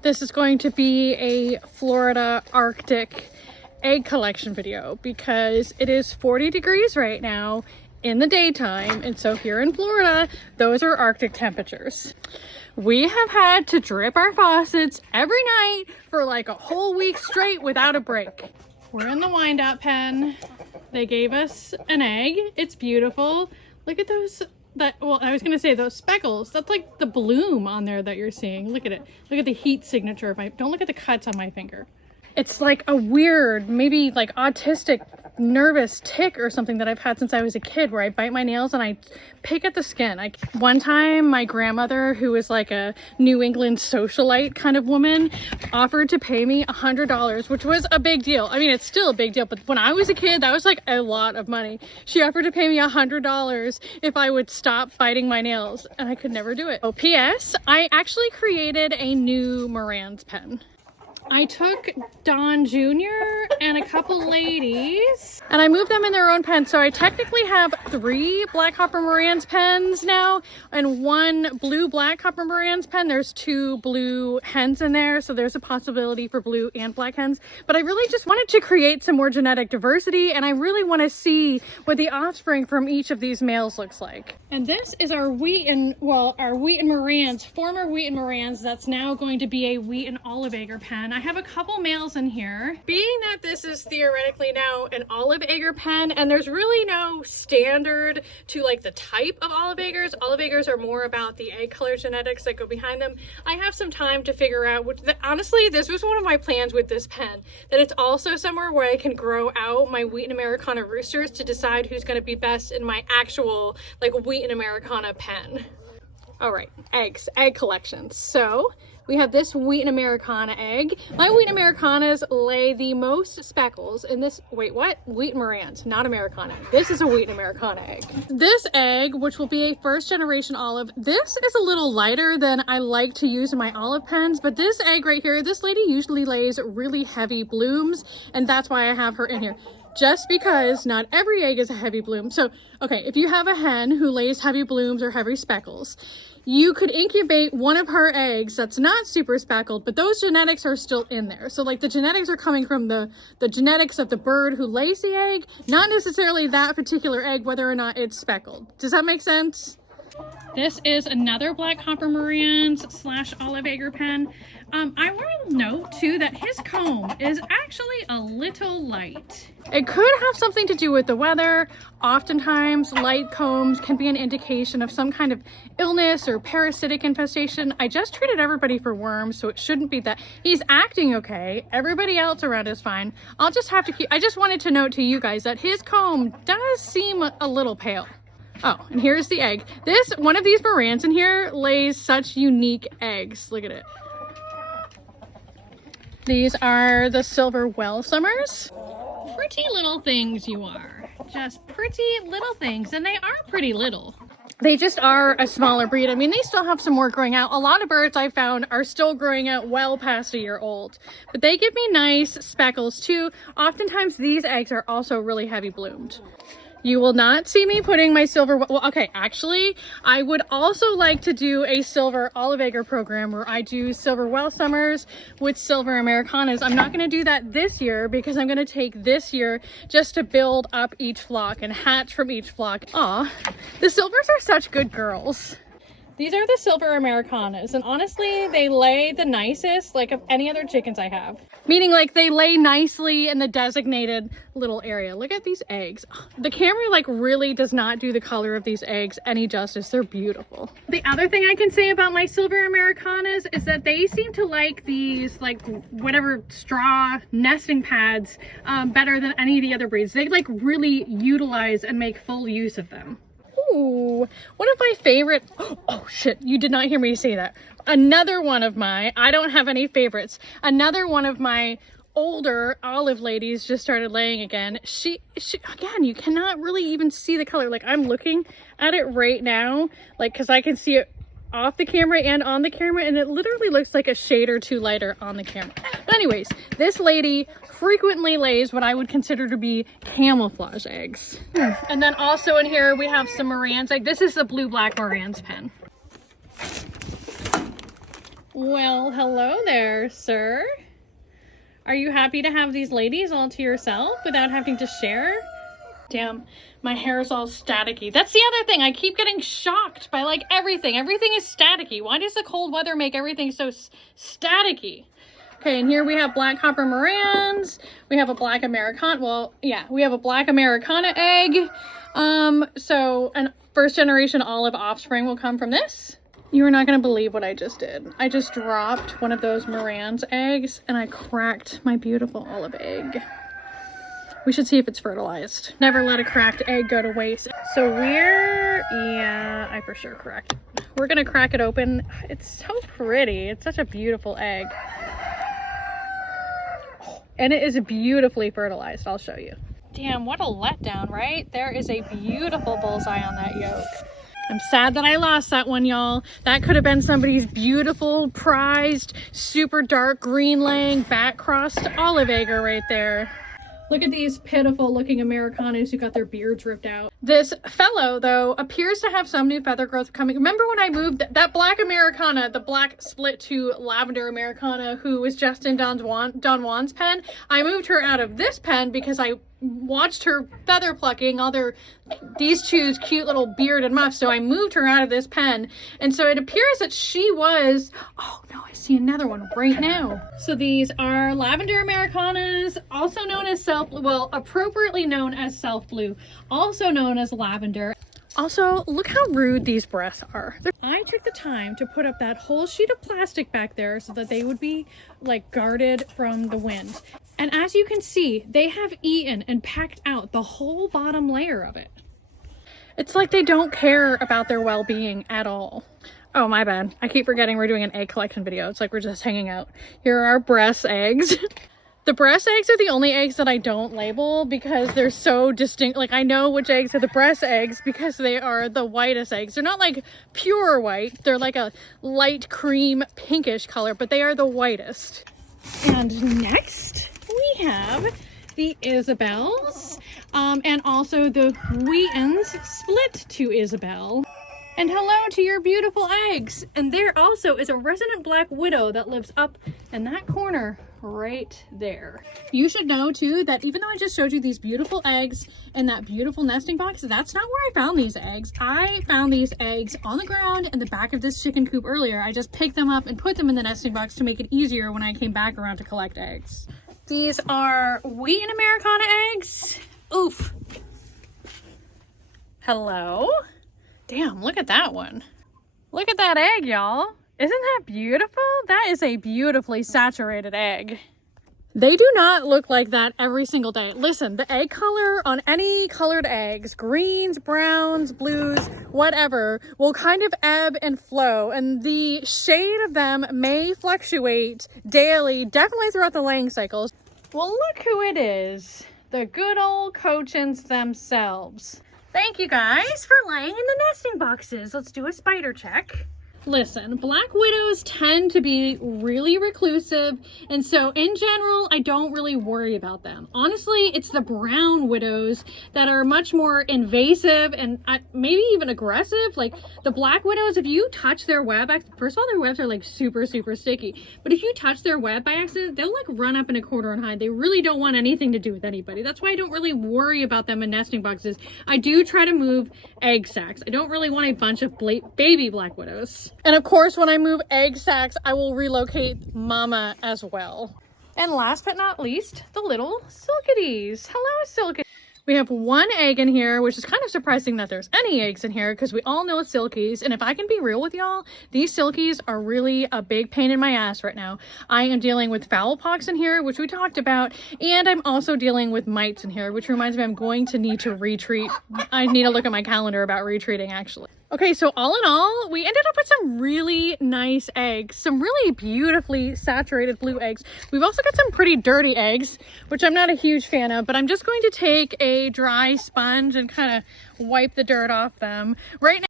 This is going to be a Florida Arctic egg collection video because it is 40 degrees right now in the daytime, and so here in Florida, those are Arctic temperatures. We have had to drip our faucets every night for like a whole week straight without a break. We're in the wind-up pen. They gave us an egg. It's beautiful. Look at those, well, I was gonna say those speckles. That's like the bloom on there that you're seeing. Look at it. Look at the heat signature of don't look at the cuts on my finger. It's like a weird, maybe like autistic, nervous tick or something that I've had since I was a kid, where I bite my nails and I pick at the skin. One time my grandmother, who was like a New England socialite kind of woman, offered to pay me $100, which was a big deal. I mean, it's still a big deal, but when I was a kid, that was like a lot of money. She offered to pay me $100 if I would stop biting my nails, and I could never do it. Oh, P.S. I actually created a new Moran's pen. I took Don Jr. and a couple ladies and I moved them in their own pen. So I technically have 3 Black Hopper Moran's pens now and 1 blue Black Hopper Moran's pen. There's 2 blue hens in there, so there's a possibility for blue and black hens. But I really just wanted to create some more genetic diversity, and I really want to see what the offspring from each of these males looks like. And this is our Wheaton, well, our Wheaton Moran's, former Wheaton Moran's, that's now going to be a Wheaton olive acre pen. I have a couple males in here. Being that this is theoretically now an olive acre pen, and there's really no standard to like the type of olive acres. Olive acres are more about the egg color genetics that go behind them. I have some time to figure out which, honestly, this was one of my plans with this pen, that it's also somewhere where I can grow out my Wheaton Americana roosters to decide who's going to be best in my actual like Wheaton Americana pen. All right, eggs, egg collections. So we have this Wheaton Americana egg. My Wheaton Americanas lay the most speckles in this, wait, what? Wheaton Moran's, not Americana. This is a Wheaton Americana egg. This egg, which will be a first generation olive, this is a little lighter than I like to use in my olive pens, but this egg right here, this lady usually lays really heavy blooms, and that's why I have her in here. Just because not every egg is a heavy bloom. So, okay, if you have a hen who lays heavy blooms or heavy speckles, you could incubate one of her eggs that's not super speckled, but those genetics are still in there. So like the genetics are coming from the genetics of the bird who lays the egg, not necessarily that particular egg, whether or not it's speckled. Does that make sense? This is another Black Hopper Moran's / olive acre pen. I want to note too that his comb is actually a little light. It could have something to do with the weather. Oftentimes light combs can be an indication of some kind of illness or parasitic infestation. I just treated everybody for worms, so it shouldn't be that. He's acting okay. Everybody else around is fine. I'll just have to keep, I just wanted to note to you guys that his comb does seem a little pale. Oh, and here's the egg. One of these Moran's in here lays such unique eggs. Look at it. These are the silver well summers. Pretty little things you are. Just pretty little things, and they are pretty little. They just are a smaller breed. I mean, they still have some more growing out. A lot of birds I found are still growing out well past a year old, but they give me nice speckles too. Oftentimes these eggs are also really heavy bloomed. You will not see me putting my silver, well, okay, actually, I would also like to do a silver olive acre program where I do silver well summers with silver Americanas. I'm not going to do that this year because I'm going to take this year just to build up each flock and hatch from each flock. Aw, the silvers are such good girls. These are the silver Americanas, and honestly, they lay the nicest, like of any other chickens I have. Meaning like they lay nicely in the designated little area. Look at these eggs. The camera like really does not do the color of these eggs any justice. They're beautiful. The other thing I can say about my silver Americanas is that they seem to like these like whatever straw nesting pads better than any of the other breeds. They like really utilize and make full use of them. Ooh, one of my favorite, oh shit, you did not hear me say that. Another one of my, I don't have any favorites. Another one of my older olive ladies just started laying again. She again, you cannot really even see the color. Like I'm looking at it right now, like, cause I can see it off the camera and on the camera, and it literally looks like a shade or two lighter on the camera. But anyways, this lady frequently lays what I would consider to be camouflage eggs. And then also in here we have some Moran's egg. This is the blue black Moran's pen. Well, hello there, sir. Are you happy to have these ladies all to yourself without having to share? Damn, my hair is all staticky. That's the other thing. I keep getting shocked by like everything. Everything is staticky. Why does the cold weather make everything so staticky? Okay, and here we have black copper Morans. We have a black Americana. Well, yeah, we have a black Americana egg. So a first generation olive offspring will come from this. You're not gonna believe what I just did. I just dropped one of those Moran's eggs and I cracked my beautiful olive egg. We should see if it's fertilized. Never let a cracked egg go to waste. So yeah, I for sure cracked it. We're gonna crack it open. It's so pretty. It's such a beautiful egg. And it is beautifully fertilized. I'll show you. Damn, what a letdown, right? There is a beautiful bullseye on that yolk. I'm sad that I lost that one, y'all. That could have been somebody's beautiful, prized, super dark green laying back crossed olive egger right there. Look at these pitiful looking Americanas who got their beards ripped out. This fellow, though, appears to have some new feather growth coming. Remember when I moved that black Americana, the black split to lavender Americana, who was just in Don Juan's pen? I moved her out of this pen because I watched her feather plucking these choose cute little beard and muff, so I moved her out of this pen, and so it appears that she was, oh no, I see another one right now. So these are lavender Americanas, also known as appropriately known as self blue, also known as lavender. Also, look how rude these breasts are. I took the time to put up that whole sheet of plastic back there so that they would be like guarded from the wind. And as you can see, they have eaten and packed out the whole bottom layer of it. It's like they don't care about their well-being at all. Oh, my bad. I keep forgetting we're doing an egg collection video. It's like we're just hanging out. Here are our breast eggs. The breast eggs are the only eggs that I don't label because they're so distinct. Like, I know which eggs are the breast eggs because they are the whitest eggs. They're not like pure white. They're like a light cream pinkish color, but they are the whitest. And next we have the Isabels and also the Wheatons split to Isabel. And hello to your beautiful eggs. And there also is a resident black widow that lives up in that corner right there. You should know too that even though I just showed you these beautiful eggs in that beautiful nesting box, that's not where I found these eggs. I found these eggs on the ground in the back of this chicken coop earlier. I just picked them up and put them in the nesting box to make it easier when I came back around to collect eggs. These are Wheaton Americana eggs. Oof. Hello. Damn, look at that one. Look at that egg, y'all. Isn't that beautiful? That is a beautifully saturated egg. They do not look like that every single day. Listen, the egg color on any colored eggs, greens, browns, blues, whatever, will kind of ebb and flow. And the shade of them may fluctuate daily, definitely throughout the laying cycles. Well, look who it is. The good old Cochins themselves. Thank you guys for laying in the nesting boxes. Let's do a spider check. Listen, black widows tend to be really reclusive, and so in general, I don't really worry about them. Honestly, it's the brown widows that are much more invasive and maybe even aggressive. Like the black widows, if you touch their web, first of all, their webs are like super, super sticky. But if you touch their web by accident, they'll like run up in a corner and hide. They really don't want anything to do with anybody. That's why I don't really worry about them in nesting boxes. I do try to move egg sacs. I don't really want a bunch of baby black widows. And of course, when I move egg sacs, I will relocate mama as well. And last but not least, the little silkities. Hello, silkities. We have one egg in here, which is kind of surprising that there's any eggs in here because we all know silkies. And if I can be real with y'all, these silkies are really a big pain in my ass right now. I am dealing with fowl pox in here, which we talked about. And I'm also dealing with mites in here, which reminds me I'm going to need to retreat. I need to look at my calendar about retreating actually. Okay, so all in all, we ended up with some really nice eggs, some really beautifully saturated blue eggs. We've also got some pretty dirty eggs, which I'm not a huge fan of, but I'm just going to take a dry sponge and kind of wipe the dirt off them. Right now,